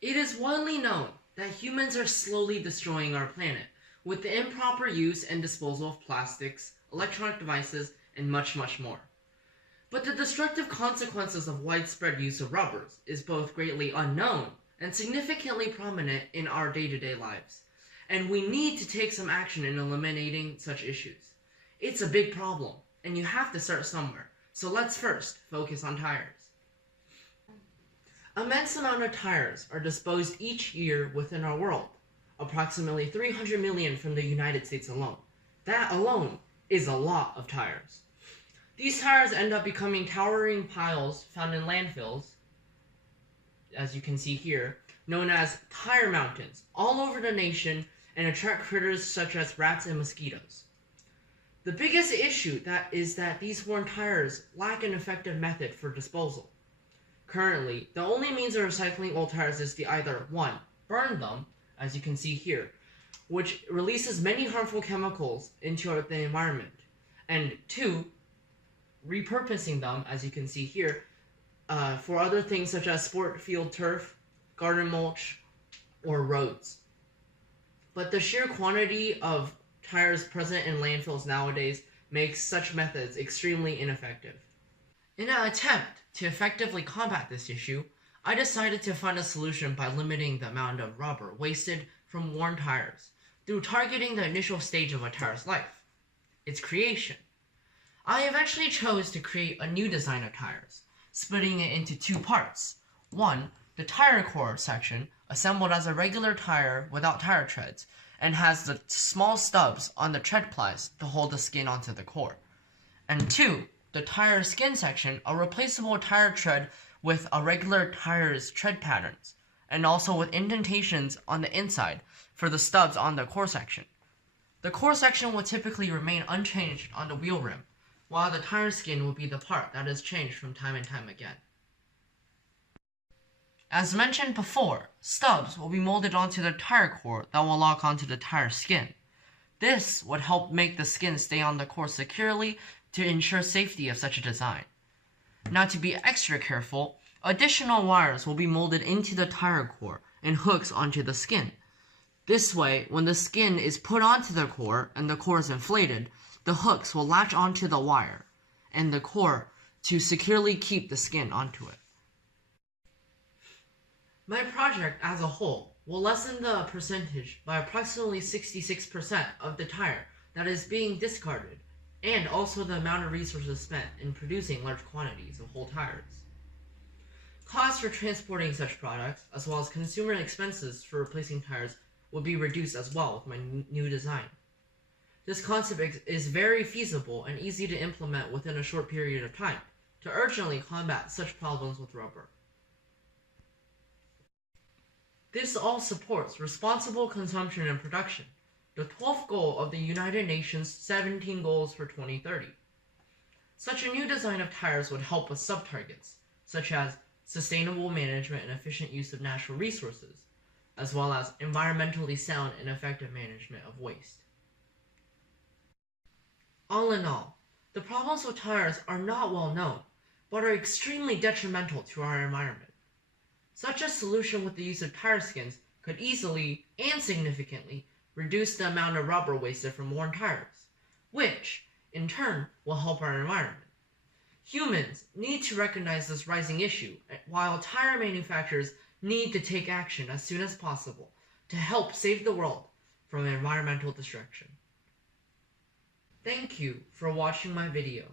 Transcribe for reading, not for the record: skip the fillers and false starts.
It is widely known that humans are slowly destroying our planet with the improper use and disposal of plastics, electronic devices, and much, much more. But the destructive consequences of widespread use of rubbers is both greatly unknown and significantly prominent in our day-to-day lives, and we need to take some action in eliminating such issues. It's a big problem, and you have to start somewhere, so let's first focus on tires. Immense amount of tires are disposed each year within our world, approximately 300 million from the United States alone. That alone is a lot of tires. These tires end up becoming towering piles found in landfills, as you can see here, known as tire mountains, all over the nation and attract critters such as rats and mosquitoes. The biggest issue is that these worn tires lack an effective method for disposal. Currently, the only means of recycling old tires is to either 1. Burn them, as you can see here, which releases many harmful chemicals into the environment, and 2. Repurposing them, as you can see here, for other things such as sport field turf, garden mulch, or roads. But the sheer quantity of tires present in landfills nowadays makes such methods extremely ineffective. In an attempt to effectively combat this issue, I decided to find a solution by limiting the amount of rubber wasted from worn tires through targeting the initial stage of a tire's life, its creation. I eventually chose to create a new design of tires, splitting it into 2 parts. 1. The tire core section, assembled as a regular tire without tire treads, and has the small stubs on the tread plies to hold the skin onto the core. And 2. The tire skin section, a replaceable tire tread with a regular tire's tread patterns, and also with indentations on the inside for the stubs on the core section. The core section will typically remain unchanged on the wheel rim, while the tire skin will be the part that is changed from time and time again. As mentioned before, stubs will be molded onto the tire core that will lock onto the tire skin. This would help make the skin stay on the core securely to ensure safety of such a design. Now, to be extra careful, additional wires will be molded into the tire core and hooks onto the skin. This way, when the skin is put onto the core and the core is inflated, the hooks will latch onto the wire and the core to securely keep the skin onto it. My project as a whole will lessen the percentage by approximately 66% of the tire that is being discarded, and also the amount of resources spent in producing large quantities of whole tires. Costs for transporting such products, as well as consumer expenses for replacing tires, will be reduced as well with my new design. This concept is very feasible and easy to implement within a short period of time to urgently combat such problems with rubber. This all supports responsible consumption and production, the 12th goal of the United Nations 17 Goals for 2030. Such a new design of tires would help with sub-targets, such as sustainable management and efficient use of natural resources, as well as environmentally sound and effective management of waste. All in all, the problems with tires are not well known, but are extremely detrimental to our environment. Such a solution with the use of tire skins could easily and significantly reduce the amount of rubber wasted from worn tires, which, in turn, will help our environment. Humans need to recognize this rising issue, while tire manufacturers need to take action as soon as possible to help save the world from environmental destruction. Thank you for watching my video.